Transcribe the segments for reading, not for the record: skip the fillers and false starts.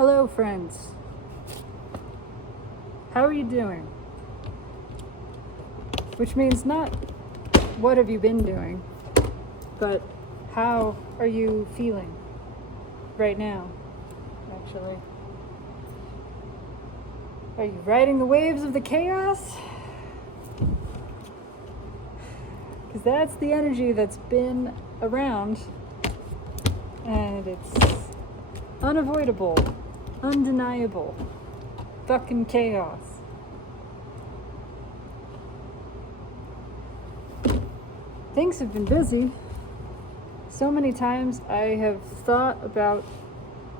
Hello, friends. How are you doing? Which means not what have you been doing, but how are you feeling right now, actually? Are you riding the waves of the chaos? Because that's the energy that's been around, and it's unavoidable, undeniable, fucking chaos. Things have been busy. So many times I have thought about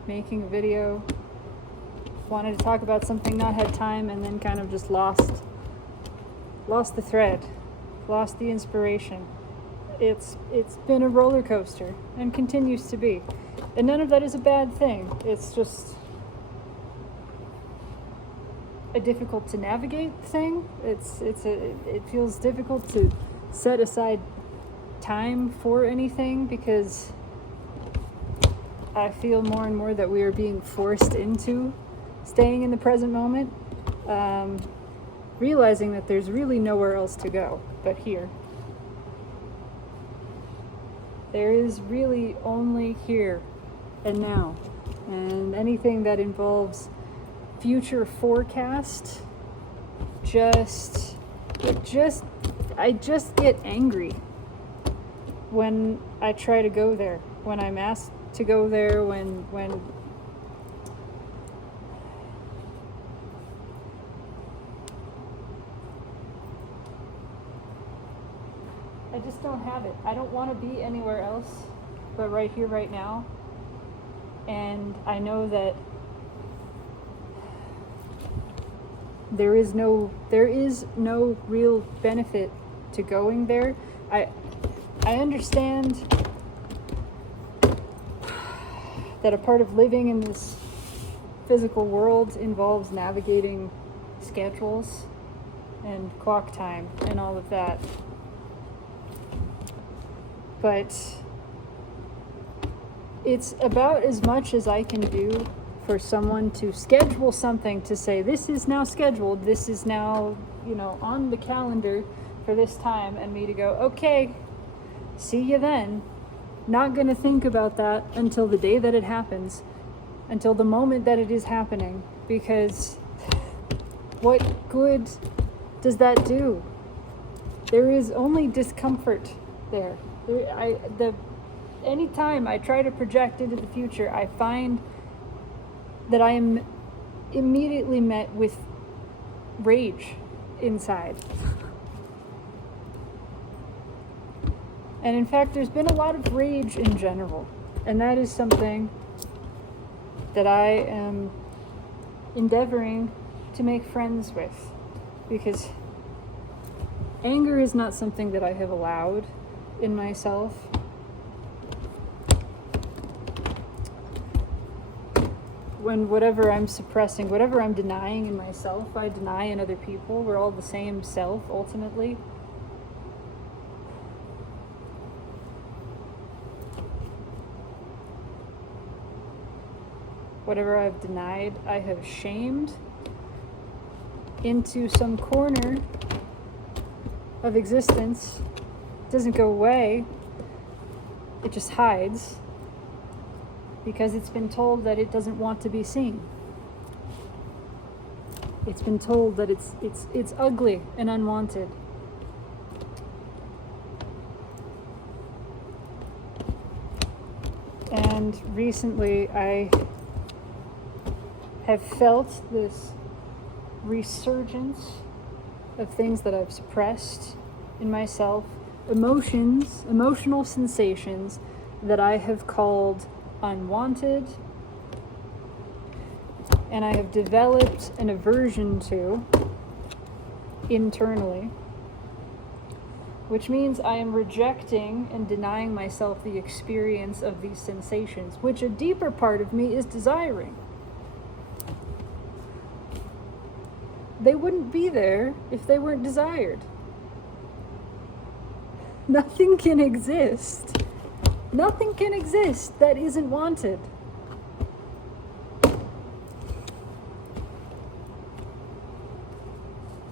making a video, wanted to talk about something, not had time, and then kind of just lost the thread, lost the inspiration. It's been a roller coaster and continues to be. And none of that is a bad thing. It's just a difficult to navigate thing. It feels difficult to set aside time for anything because I feel more and more that we are being forced into staying in the present moment, realizing that there's really nowhere else to go but here. There is really only here and now, and anything that involves future forecast, I just get angry when I try to go there, when I'm asked to go there, when I just don't have it. I don't want to be anywhere else but right here, right now. And I know that there is no real benefit to going there. I understand that a part of living in this physical world involves navigating schedules and clock time and all of that. But it's about as much as I can do for someone to schedule something, to say, this is now scheduled, this is now, on the calendar for this time, and me to go, okay, see you then. Not gonna think about that until the day that it happens, until the moment that it is happening, because what good does that do? There is only discomfort there. Anytime I try to project into the future, I find that I am immediately met with rage inside. And in fact, there's been a lot of rage in general. And that is something that I am endeavoring to make friends with. Because anger is not something that I have allowed in myself. When whatever I'm suppressing, whatever I'm denying in myself, I deny in other people. We're all the same self, ultimately. Whatever I've denied, I have shamed into some corner of existence. It doesn't go away. It just hides. Because it's been told that it doesn't want to be seen. It's been told that it's ugly and unwanted. And recently I have felt this resurgence of things that I've suppressed in myself, emotional sensations that I have called unwanted, and I have developed an aversion to internally, which means I am rejecting and denying myself the experience of these sensations, which a deeper part of me is desiring. They wouldn't be there if they weren't desired. Nothing can exist. Nothing can exist that isn't wanted.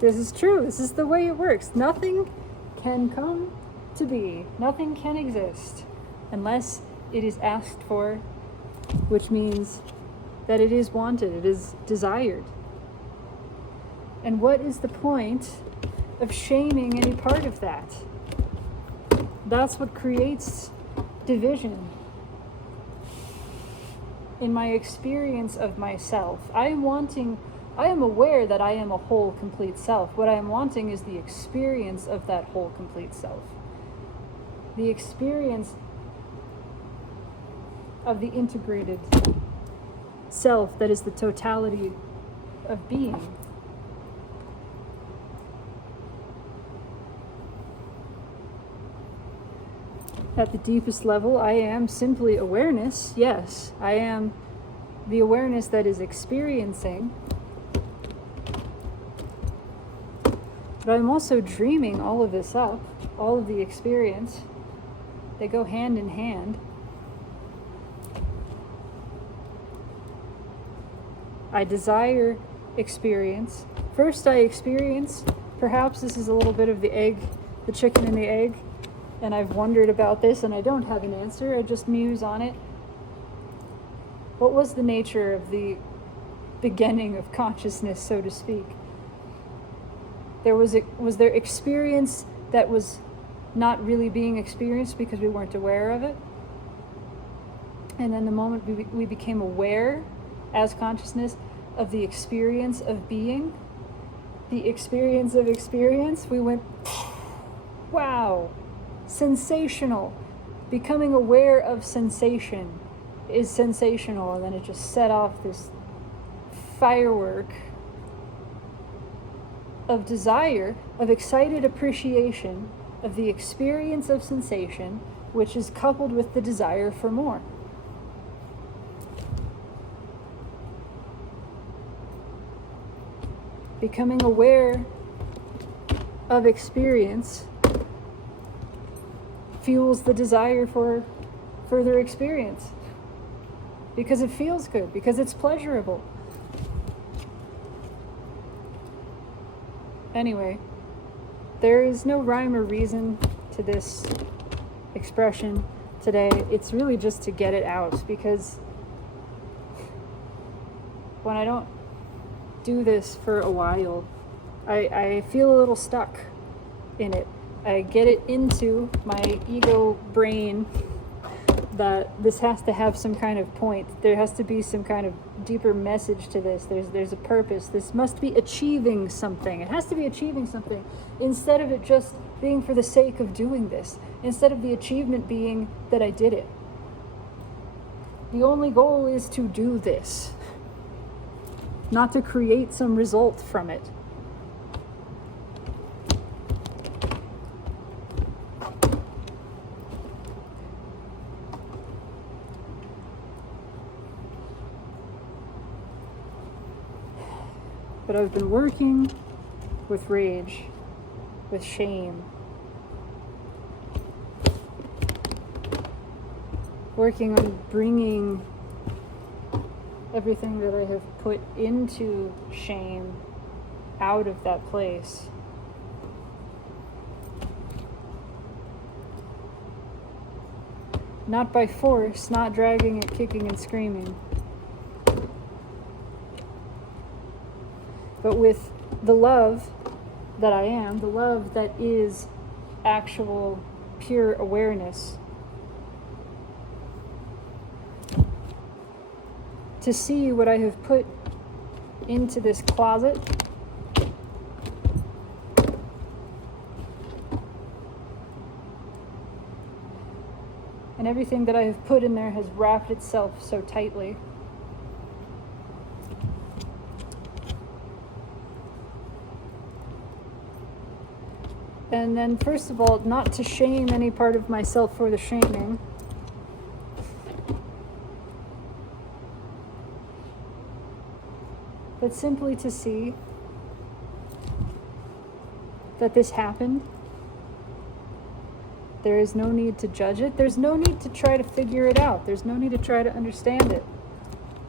This is true. This is the way it works. Nothing can come to be. Nothing can exist unless it is asked for, which means that it is wanted, it is desired. And what is the point of shaming any part of that? That's what creates division. In my experience of myself, I am aware that I am a whole, complete self. What I am wanting is the experience of that whole, complete self. The experience of the integrated self that is the totality of being. At the deepest level, I am simply awareness. Yes, I am the awareness that is experiencing. But I'm also dreaming all of this up, all of the experience. They go hand in hand. I desire experience. First I experience, perhaps this is a little bit of the chicken and the egg, and I've wondered about this and I don't have an answer, I just muse on it. What was the nature of the beginning of consciousness, so to speak? Was there experience that was not really being experienced because we weren't aware of it? And then the moment we became aware as consciousness of the experience of being, the experience of experience, we went, wow, sensational. Becoming aware of sensation is sensational, and then it just set off this firework of desire, of excited appreciation of the experience of sensation, which is coupled with the desire for more. Becoming aware of experience fuels the desire for further experience because it feels good, because it's pleasurable. Anyway, there is no rhyme or reason to this expression today. It's really just to get it out, because when I don't do this for a while, I feel a little stuck in it. I get it into my ego brain that this has to have some kind of point. There has to be some kind of deeper message to this. There's a purpose. This must be achieving something. It has to be achieving something, instead of it just being for the sake of doing this. Instead of the achievement being that I did it. The only goal is to do this, not to create some result from it. But I've been working with rage, with shame, working on bringing everything that I have put into shame out of that place. Not by force, not dragging it, kicking and screaming, but with the love that I am, the love that is actual pure awareness. To see what I have put into this closet, and everything that I have put in there has wrapped itself so tightly. And then, first of all, not to shame any part of myself for the shaming. But simply to see that this happened. There is no need to judge it. There's no need to try to figure it out. There's no need to try to understand it.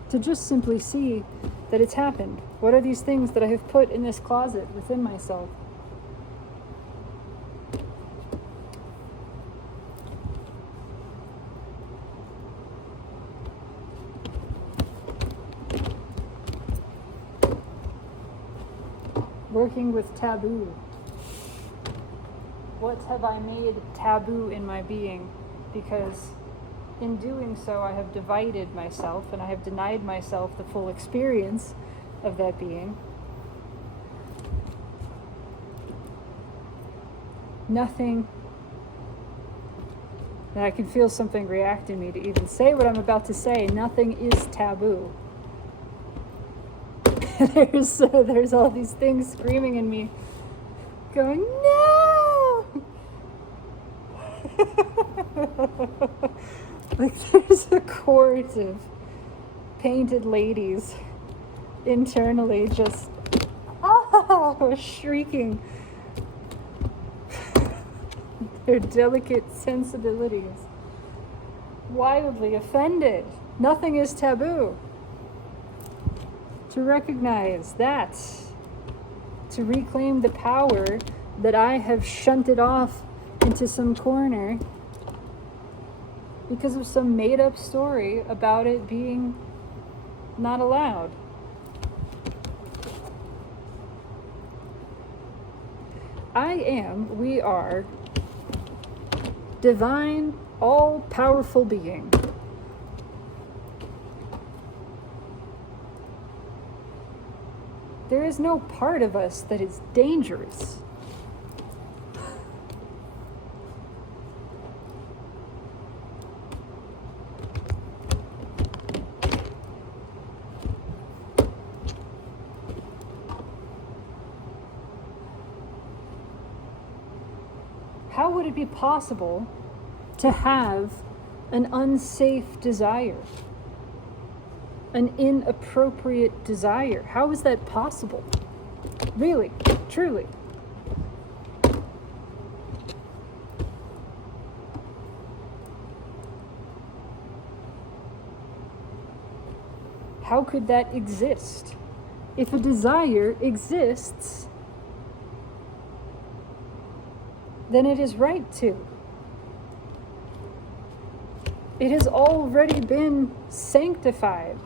To just simply see that it's happened. What are these things that I have put in this closet within myself? Working with taboo. What have I made taboo in my being? Because in doing so, I have divided myself and I have denied myself the full experience of that being. Nothing, and I can feel something react in me to even say what I'm about to say. Nothing is taboo. There's all these things screaming in me, going, no! Like there's a chorus of painted ladies internally just shrieking their delicate sensibilities, wildly offended. Nothing is taboo. To recognize that, to reclaim the power that I have shunted off into some corner because of some made-up story about it being not allowed. We are, divine, all-powerful being. There is no part of us that is dangerous. How would it be possible to have an unsafe desire? An inappropriate desire? How is that possible? Really, truly. How could that exist? If a desire exists, then it is right to. It has already been sanctified.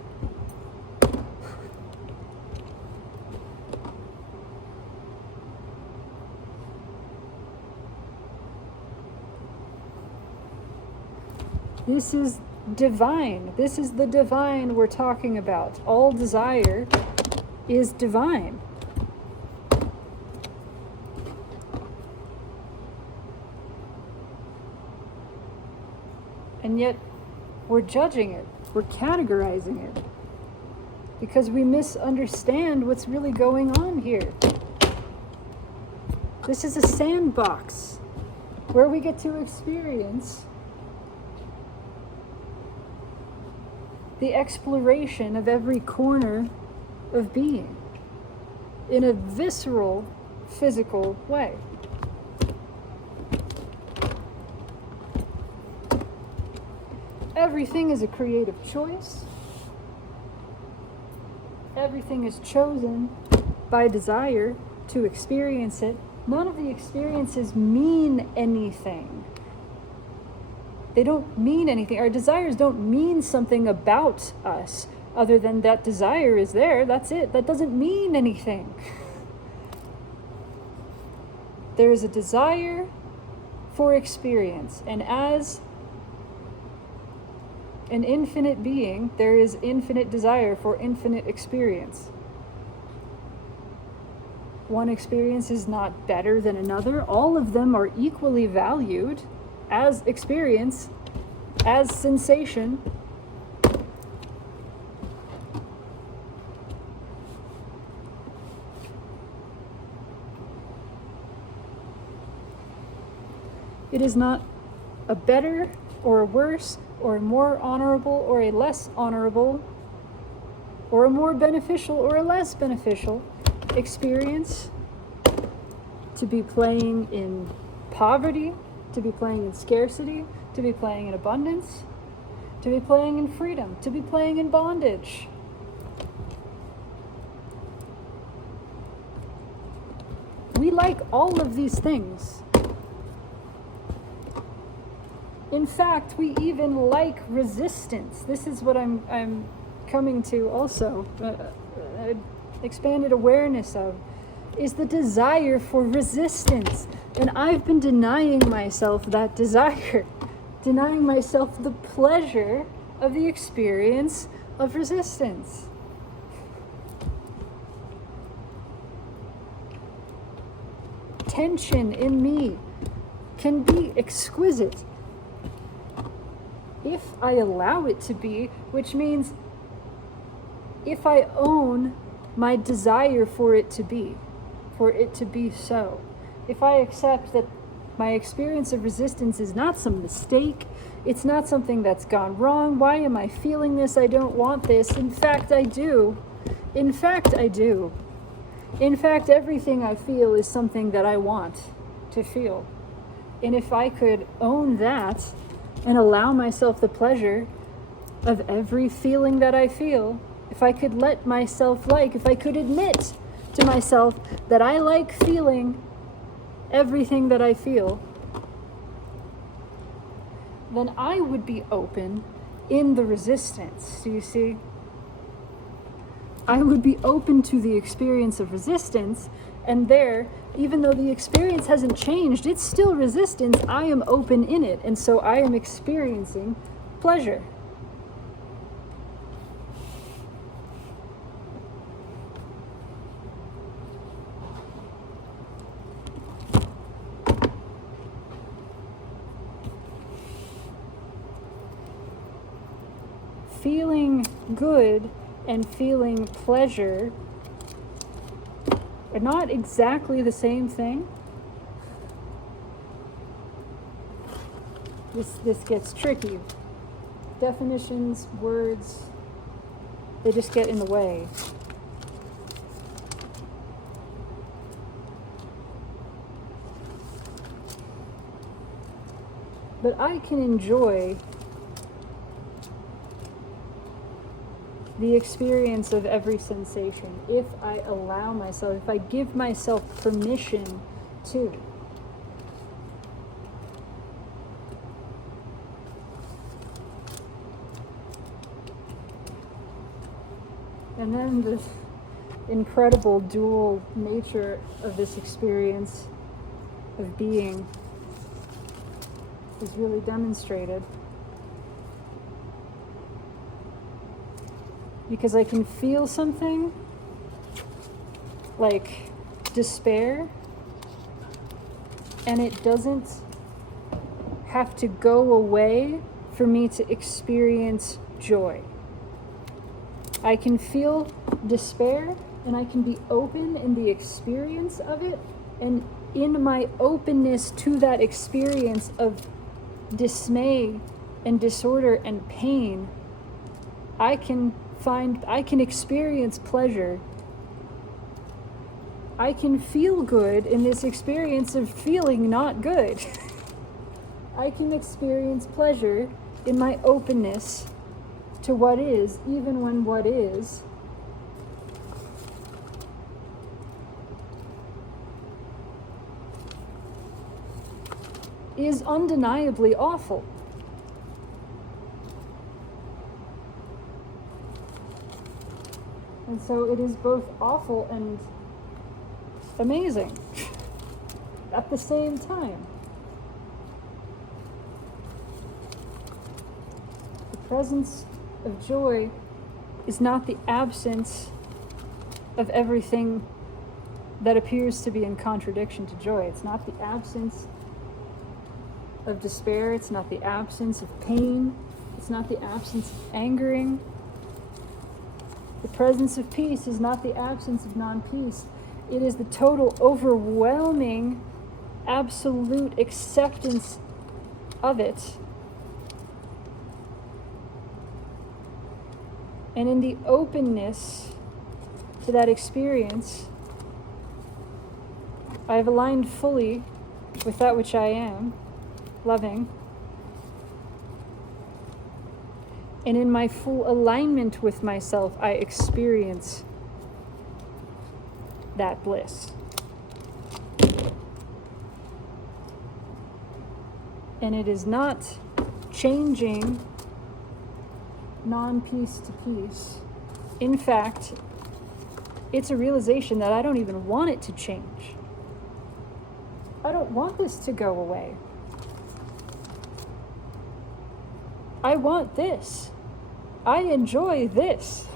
This is divine. This is the divine we're talking about. All desire is divine. And yet, we're judging it, we're categorizing it, because we misunderstand what's really going on here. This is a sandbox where we get to experience the exploration of every corner of being in a visceral, physical way. Everything is a creative choice. Everything is chosen by desire to experience it. None of the experiences mean anything. They don't mean anything. Our desires don't mean something about us other than that desire is there. That's it. That doesn't mean anything. There is a desire for experience, and as an infinite being, there is infinite desire for infinite experience. One experience is not better than another. All of them are equally valued as experience, as sensation. It is not a better or a worse or a more honorable or a less honorable or a more beneficial or a less beneficial experience to be playing in poverty, to be playing in scarcity, to be playing in abundance, to be playing in freedom, to be playing in bondage. We like all of these things. In fact, we even like resistance. This is what I'm coming to also. Expanded awareness of is the desire for resistance. And I've been denying myself that desire, denying myself the pleasure of the experience of resistance. Tension in me can be exquisite if I allow it to be, which means if I own my desire for it to be so. If I accept that my experience of resistance is not some mistake, it's not something that's gone wrong. Why am I feeling this? I don't want this. In fact, I do. In fact, I do. In fact, everything I feel is something that I want to feel. And if I could own that and allow myself the pleasure of every feeling that I feel, if I could let myself if I could admit to myself that I like feeling everything that I feel, then I would be open in the resistance. Do you see? I would be open to the experience of resistance, and there, even though the experience hasn't changed, it's still resistance. I am open in it, and so I am experiencing pleasure. Feeling good and feeling pleasure are not exactly the same thing. This gets tricky. Definitions, words, they just get in the way. But I can enjoy the experience of every sensation if I allow myself, if I give myself permission to. And then the incredible dual nature of this experience of being is really demonstrated. Because I can feel something like despair, and it doesn't have to go away for me to experience joy. I can feel despair, and I can be open in the experience of it, and in my openness to that experience of dismay and disorder and pain, I can experience pleasure. I can feel good in this experience of feeling not good. I can experience pleasure in my openness to what is, even when what is undeniably awful. And so it is both awful and amazing at the same time. The presence of joy is not the absence of everything that appears to be in contradiction to joy. It's not the absence of despair. It's not the absence of pain. It's not the absence of angering. The presence of peace is not the absence of non-peace. It is the total, overwhelming, absolute acceptance of it. And in the openness to that experience, I have aligned fully with that which I am, loving. And in my full alignment with myself, I experience that bliss. And it is not changing non-peace to peace. In fact, it's a realization that I don't even want it to change. I don't want this to go away. I want this. I enjoy this.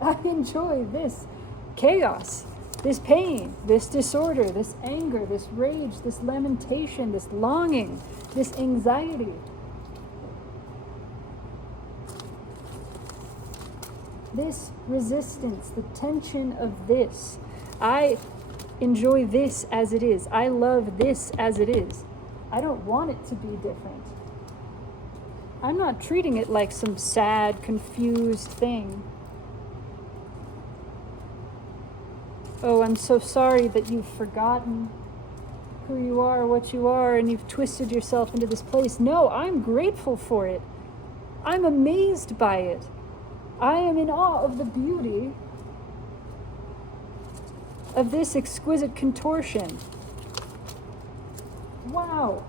I enjoy this chaos, this pain, this disorder, this anger, this rage, this lamentation, this longing, this anxiety. This resistance, the tension of this. I enjoy this as it is. I love this as it is. I don't want it to be different. I'm not treating it like some sad, confused thing. Oh, I'm so sorry that you've forgotten who you are, what you are, and you've twisted yourself into this place. No, I'm grateful for it. I'm amazed by it. I am in awe of the beauty of this exquisite contortion. Wow.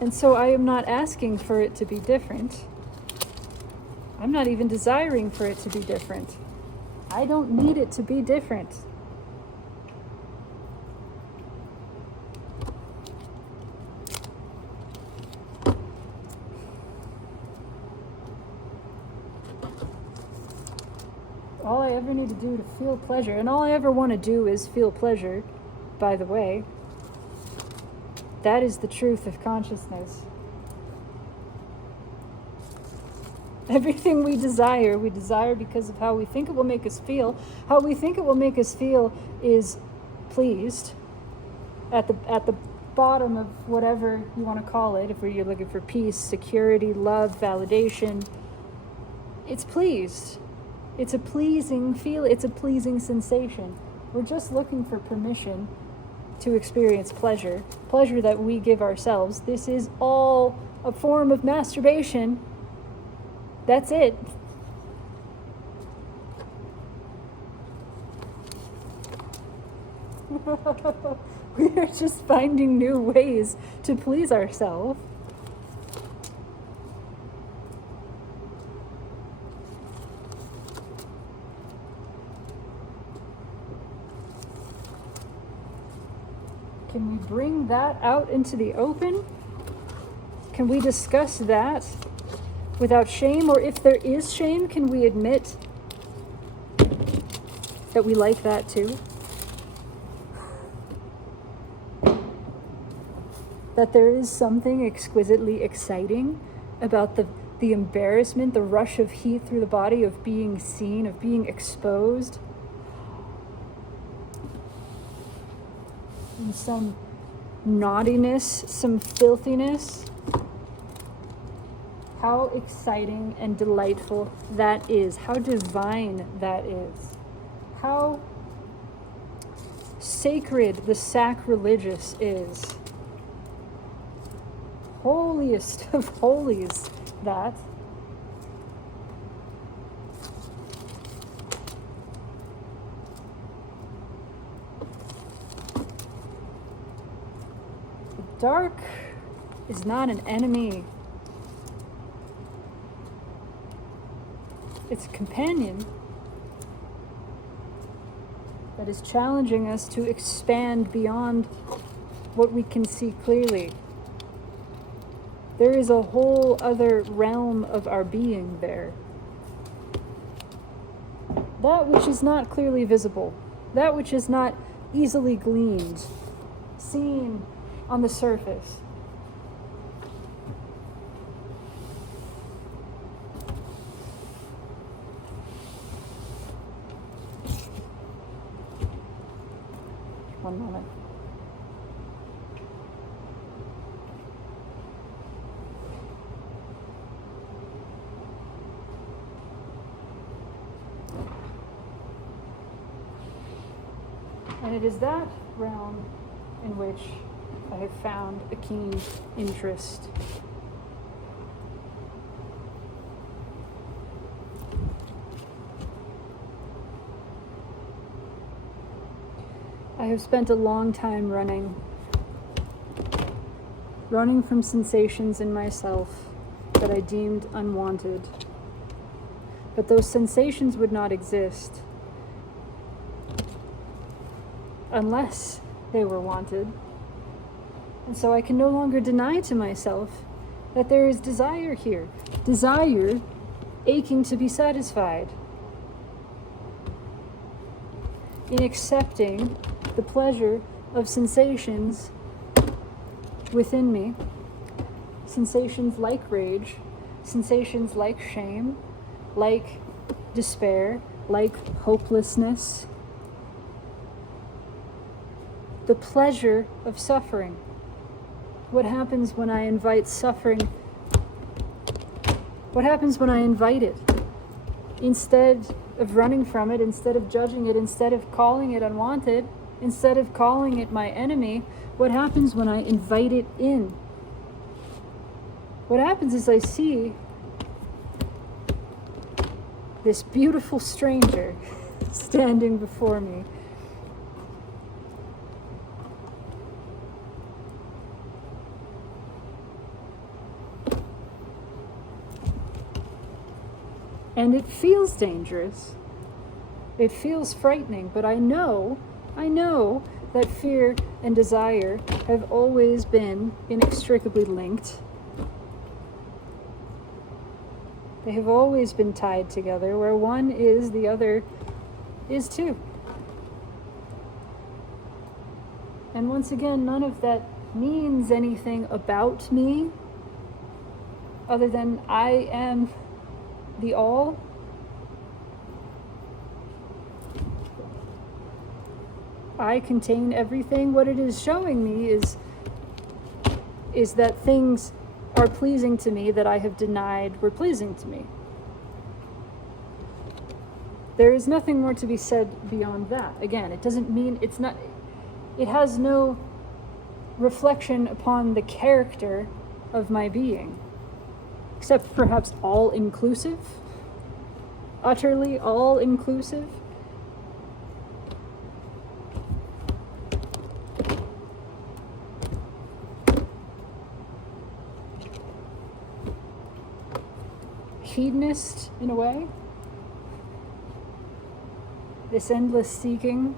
And so I am not asking for it to be different. I'm not even desiring for it to be different. I don't need it to be different. All I ever need to do to feel pleasure, and all I ever want to do is feel pleasure, by the way. That is the truth of consciousness. Everything we desire because of how we think it will make us feel. How we think it will make us feel is pleased. At the bottom of whatever you want to call it, if you're looking for peace, security, love, validation, it's pleased. It's a pleasing feel. It's a pleasing sensation. We're just looking for permission to experience pleasure that we give ourselves. This is all a form of masturbation. That's it. We are just finding new ways to please ourselves. Can we bring that out into the open? Can we discuss that without shame? Or if there is shame, can we admit that we like that too? That there is something exquisitely exciting about the embarrassment, the rush of heat through the body, of being seen, of being exposed. And some naughtiness, some filthiness. How exciting and delightful that is. How divine that is. How sacred the sacrilegious is. Holiest of holies, that. The dark is not an enemy. It's a companion that is challenging us to expand beyond what we can see clearly. There is a whole other realm of our being there. That which is not clearly visible, that which is not easily gleaned, seen on the surface. One moment. And it is that realm in which I have found a keen interest. I have spent a long time running from sensations in myself that I deemed unwanted. But those sensations would not exist unless they were wanted. And so I can no longer deny to myself that there is desire here. Desire aching to be satisfied. In accepting the pleasure of sensations within me. Sensations like rage, sensations like shame, like despair, like hopelessness. The pleasure of suffering. What happens when I invite suffering? What happens when I invite it? Instead of running from it, instead of judging it, instead of calling it unwanted, instead of calling it my enemy, what happens when I invite it in? What happens is I see this beautiful stranger standing before me. And it feels dangerous. It feels frightening, but I know that fear and desire have always been inextricably linked. They have always been tied together. Where one is, the other is too. And once again, none of that means anything about me other than I am the all. I contain everything. What it is showing me is that things are pleasing to me that I have denied were pleasing to me. There is nothing more to be said beyond that. Again, it doesn't mean it has no reflection upon the character of my being, except perhaps all-inclusive, utterly all-inclusive. Hedonist, in a way. This endless seeking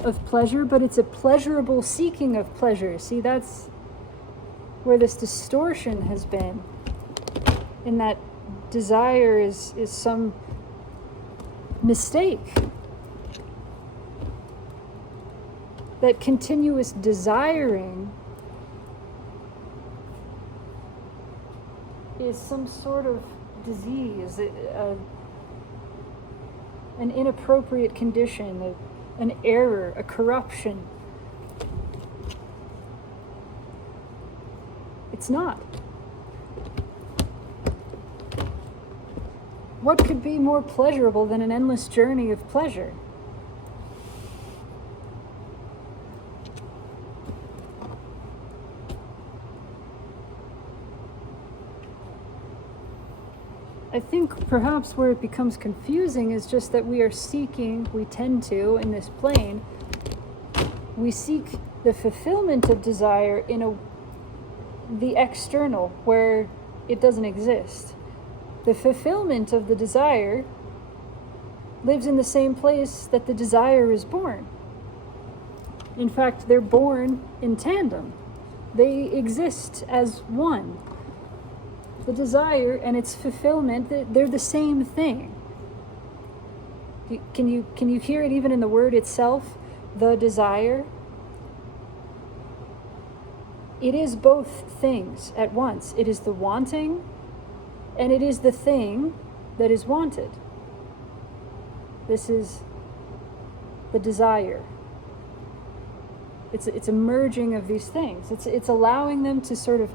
of pleasure, but it's a pleasurable seeking of pleasure. See, that's where this distortion has been. In that desire is some mistake. That continuous desiring is some sort of disease, an inappropriate condition, an error, a corruption. It's not. What could be more pleasurable than an endless journey of pleasure? I think perhaps where it becomes confusing is just that we tend to, in this plane, we seek the fulfillment of desire in the external, where it doesn't exist. The fulfillment of the desire lives in the same place that the desire is born. In fact, they're born in tandem. They exist as one. The desire and its fulfillment, they're the same thing. Can you hear it even in the word itself? The desire. It is both things at once. It is the wanting, and it is the thing that is wanted. This is the desire. It's a merging of these things. It's allowing them to sort of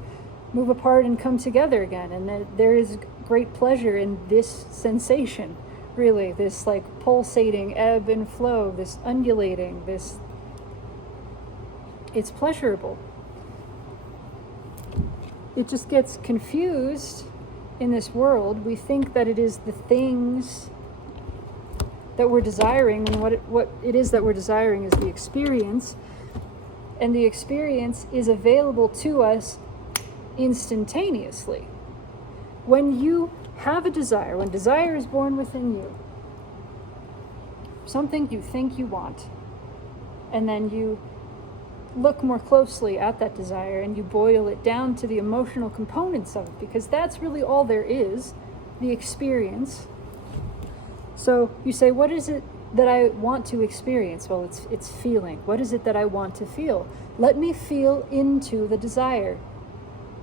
move apart and come together again. And there is great pleasure in this sensation, really, this like pulsating ebb and flow, this undulating, it's pleasurable. It just gets confused in this world. We think that it is the things that we're desiring, and what it is that we're desiring is the experience. And the experience is available to us instantaneously. When you have a desire, when desire is born within you, something you think you want, and then you look more closely at that desire and you boil it down to the emotional components of it, because that's really all there is, the experience. So you say, what is it that I want to experience? Well, it's feeling. What is it that I want to feel? Let me feel into the desire.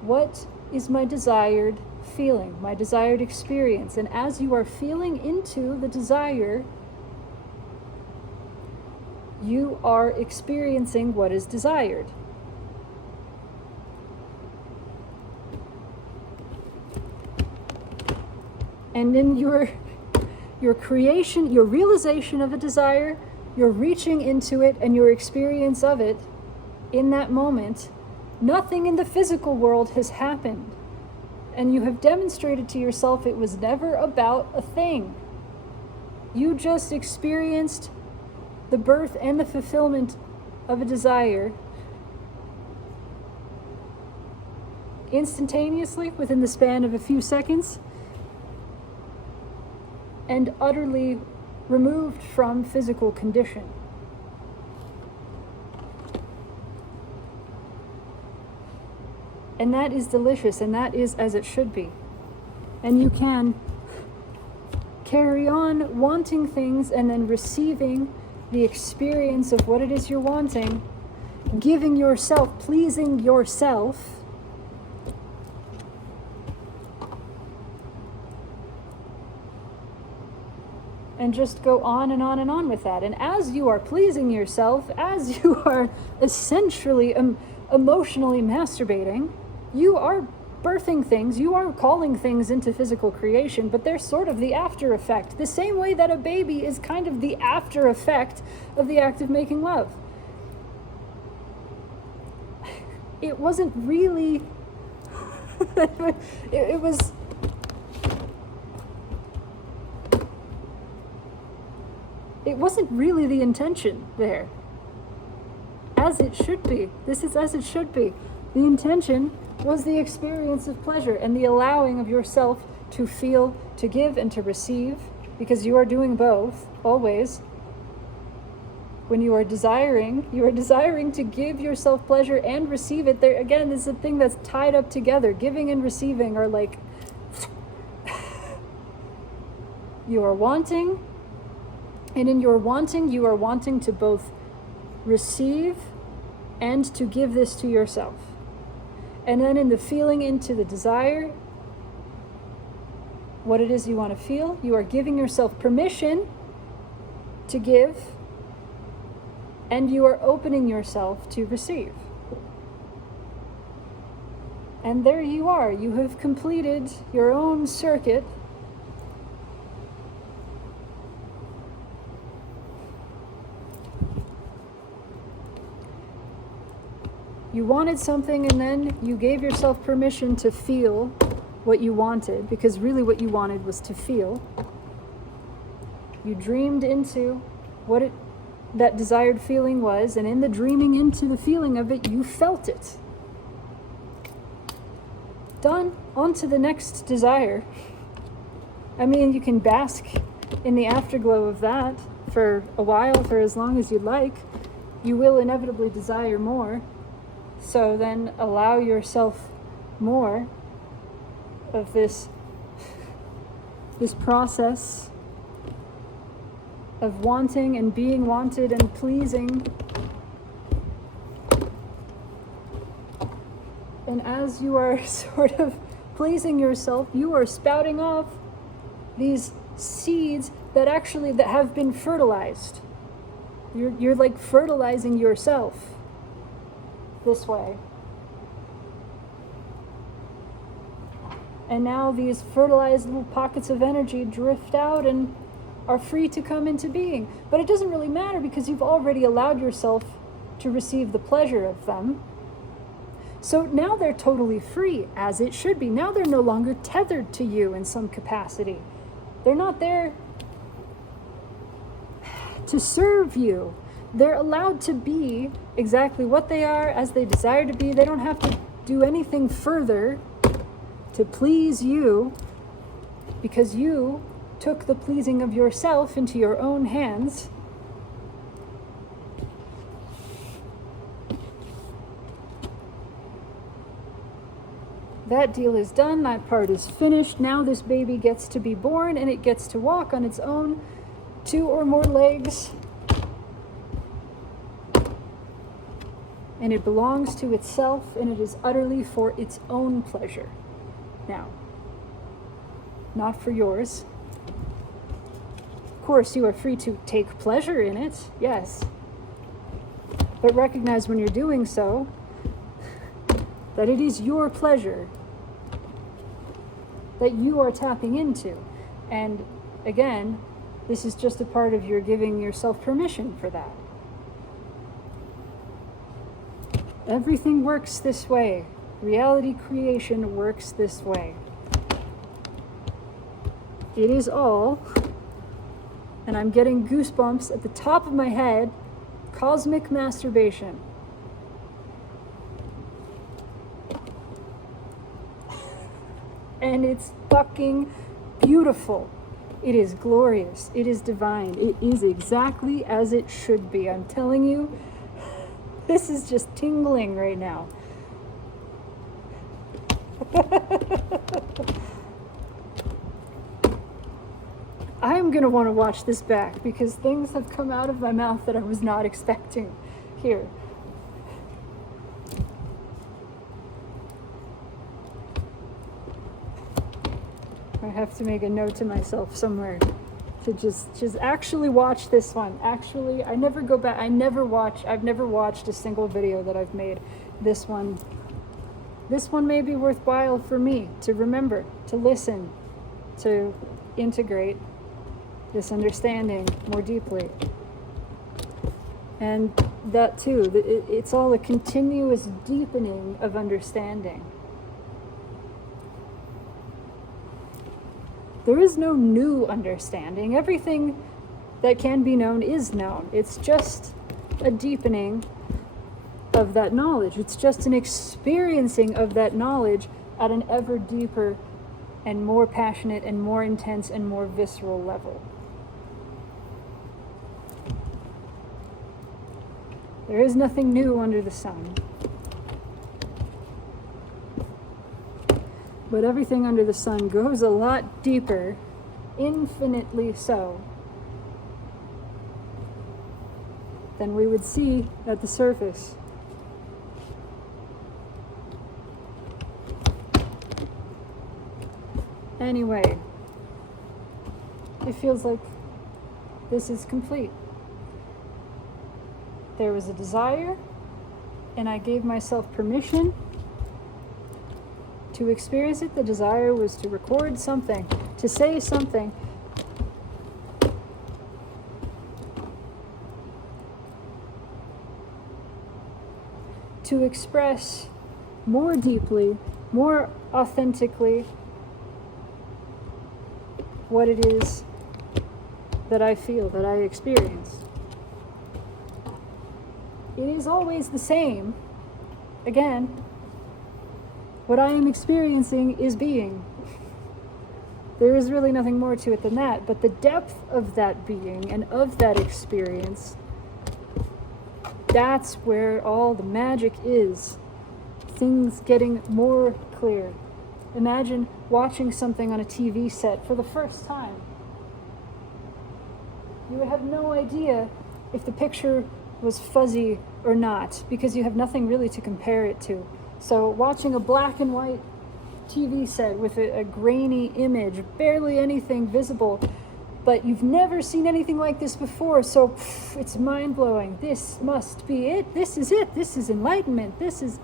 What is my desired feeling, my desired experience? And as you are feeling into the desire, you are experiencing what is desired. And in your creation, your realization of a desire, your reaching into it and your experience of it in that moment, nothing in the physical world has happened. And you have demonstrated to yourself it was never about a thing. You just experienced the birth and the fulfillment of a desire instantaneously within the span of a few seconds, and utterly removed from physical condition. And that is delicious, and that is as it should be. And you can carry on wanting things and then receiving the experience of what it is you're wanting, giving yourself, pleasing yourself, and just go on and on and on with that. And as you are pleasing yourself, as you are essentially emotionally masturbating, you are birthing things, you are calling things into physical creation, but they're sort of the after effect. The same way that a baby is kind of the after effect of the act of making love. It wasn't really... it was... It wasn't really the intention there. As it should be. This is as it should be. The intention was the experience of pleasure and the allowing of yourself to feel, to give, and to receive, because you are doing both, always. When you are desiring to give yourself pleasure and receive it. There, again, this is a thing that's tied up together. Giving and receiving are like... You are wanting, and in your wanting, you are wanting to both receive and to give this to yourself. And then in the feeling into the desire, what it is you want to feel, you are giving yourself permission to give, and you are opening yourself to receive. And there you are. You have completed your own circuit. You wanted something, and then you gave yourself permission to feel what you wanted, because really what you wanted was to feel. You dreamed into what that desired feeling was, and in the dreaming into the feeling of it, you felt it. Done. On to the next desire. I mean, you can bask in the afterglow of that for a while, for as long as you'd like. You will inevitably desire more. So then allow yourself more of this process of wanting and being wanted and pleasing. And as you are sort of pleasing yourself, you are spouting off these seeds that have been fertilized. You're like fertilizing yourself this way. And now these fertilized little pockets of energy drift out and are free to come into being. But it doesn't really matter, because you've already allowed yourself to receive the pleasure of them. So now they're totally free, as it should be. Now they're no longer tethered to you in some capacity. They're not there to serve you. They're allowed to be exactly what they are as they desire to be. They don't have to do anything further to please you, because you took the pleasing of yourself into your own hands. That deal is done, that part is finished. Now this baby gets to be born and it gets to walk on its own 2 or more legs. And it belongs to itself, and it is utterly for its own pleasure. Now, not for yours. Of course, you are free to take pleasure in it, yes. But recognize when you're doing so that it is your pleasure that you are tapping into. And again, this is just a part of your giving yourself permission for that. Everything works this way. Reality creation works this way. It is all, and I'm getting goosebumps at the top of my head, cosmic masturbation. And it's fucking beautiful. It is glorious. It is divine. It is exactly as it should be. I'm telling you, this is just tingling right now. I'm going to want to watch this back because things have come out of my mouth that I was not expecting here. I have to make a note to myself somewhere to just actually watch this one. Actually, I never go back. I've never watched a single video that I've made. This one may be worthwhile for me to remember, to listen, to integrate this understanding more deeply. And that too, it's all a continuous deepening of understanding. There is no new understanding. Everything that can be known is known. It's just a deepening of that knowledge. It's just an experiencing of that knowledge at an ever deeper and more passionate and more intense and more visceral level. There is nothing new under the sun. But everything under the sun goes a lot deeper, infinitely so, than we would see at the surface. Anyway, it feels like this is complete. There was a desire, and I gave myself permission to experience it. The desire was to record something, to say something. To express more deeply, more authentically what it is that I feel, that I experience. It is always the same. Again, what I am experiencing is being. There is really nothing more to it than that, but the depth of that being and of that experience, that's where all the magic is. Things getting more clear. Imagine watching something on a TV set for the first time. You would have no idea if the picture was fuzzy or not, because you have nothing really to compare it to. So watching a black and white TV set with a grainy image, barely anything visible, but you've never seen anything like this before, so it's mind-blowing. This must be it. This is it. This is enlightenment. This is,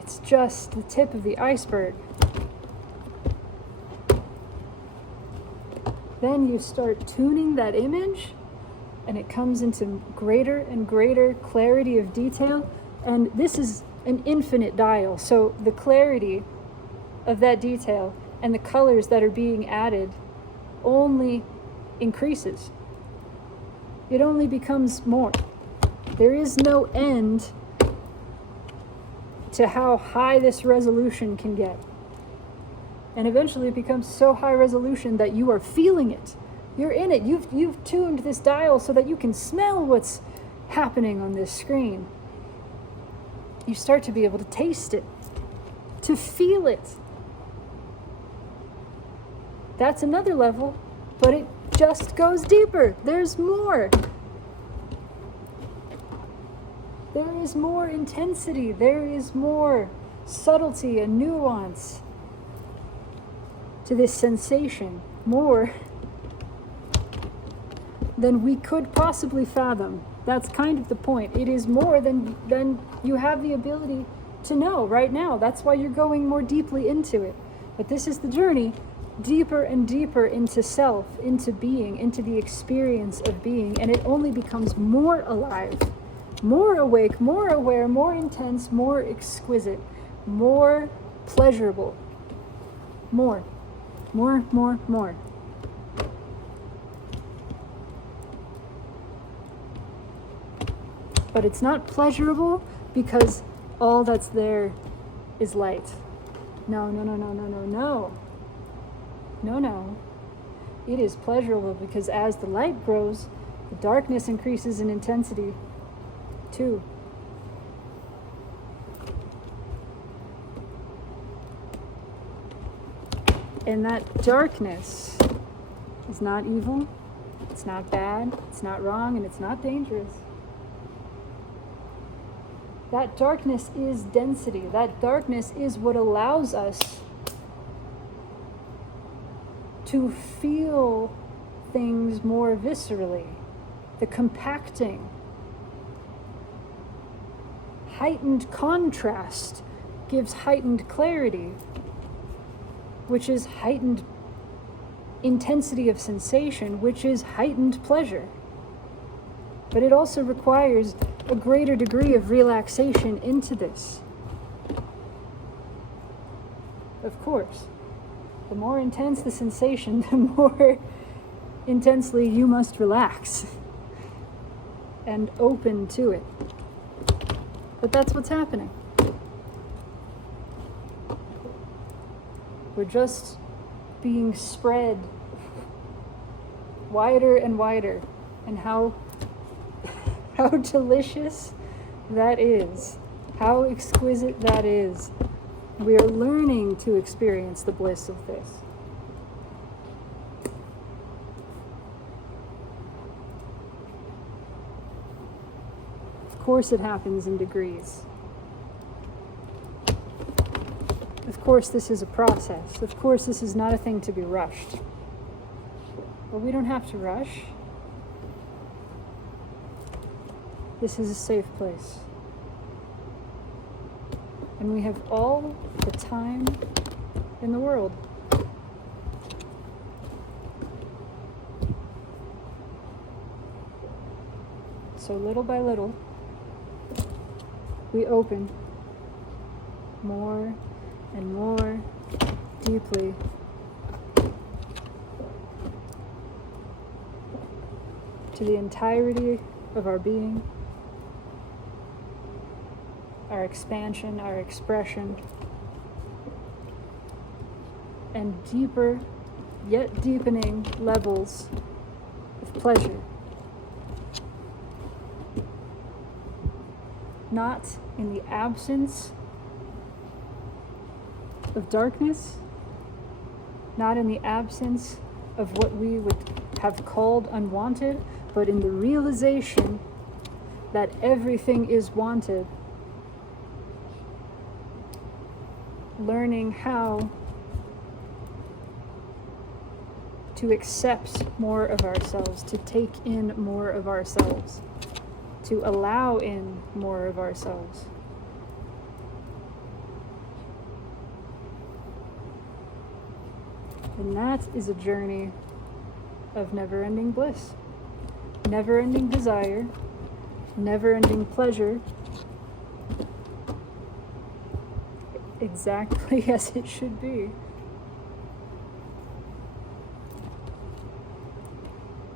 It's just the tip of the iceberg. Then you start tuning that image, and it comes into greater and greater clarity of detail. And this is an infinite dial. So the clarity of that detail and the colors that are being added only increases. It only becomes more. There is no end to how high this resolution can get. And eventually it becomes so high resolution that you are feeling it. You're in it. You've tuned this dial so that you can smell what's happening on this screen. You start to be able to taste it, to feel it. That's another level, but it just goes deeper. There's more. There is more intensity. There is more subtlety and nuance to this sensation. More than we could possibly fathom. That's kind of the point. It is more than you have the ability to know right now. That's why you're going more deeply into it. But this is the journey deeper and deeper into self, into being, into the experience of being. And it only becomes more alive, more awake, more aware, more intense, more exquisite, more pleasurable. More. But it's not pleasurable because all that's there is light. No. It is pleasurable because as the light grows, the darkness increases in intensity too. And that darkness is not evil, it's not bad, it's not wrong, and it's not dangerous. That darkness is density. That darkness is what allows us to feel things more viscerally. The compacting, heightened contrast gives heightened clarity, which is heightened intensity of sensation, which is heightened pleasure. But it also requires a greater degree of relaxation into this. Of course, the more intense the sensation, the more intensely you must relax and open to it. But that's what's happening. We're just being spread wider and wider, and how delicious that is, how exquisite that is. We are learning to experience the bliss of this. Of course it happens in degrees. Of course this is a process. Of course this is not a thing to be rushed. But we don't have to rush. This is a safe place. And we have all the time in the world. So little by little, we open more and more deeply to the entirety of our being, our expansion, our expression, and deeper, yet deepening levels of pleasure. Not in the absence of darkness, not in the absence of what we would have called unwanted, but in the realization that everything is wanted. Learning how to accept more of ourselves, to take in more of ourselves, to allow in more of ourselves. And that is a journey of never-ending bliss, never-ending desire, never-ending pleasure, exactly as it should be.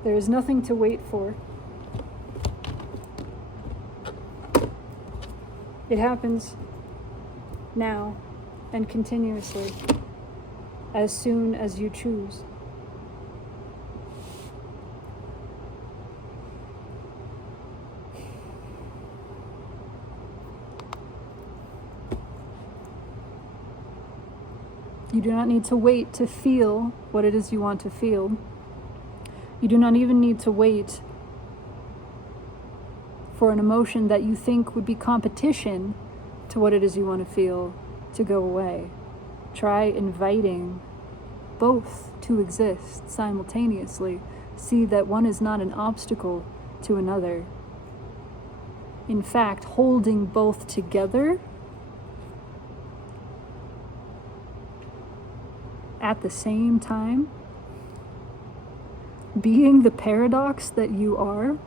There is nothing to wait for. It happens now and continuously, as soon as you choose. You do not need to wait to feel what it is you want to feel. You do not even need to wait for an emotion that you think would be competition to what it is you want to feel to go away. Try inviting both to exist simultaneously. See that one is not an obstacle to another. In fact, holding both together at the same time, being the paradox that you are,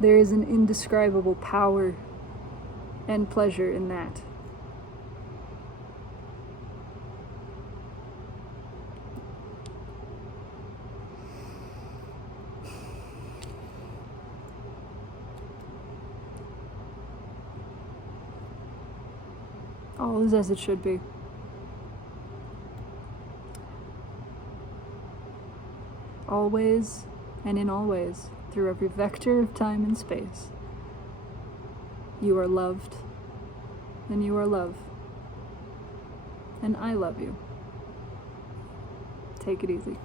there is an indescribable power and pleasure in that. All is as it should be. Always and in all ways, through every vector of time and space, you are loved, and you are love, and I love you. Take it easy.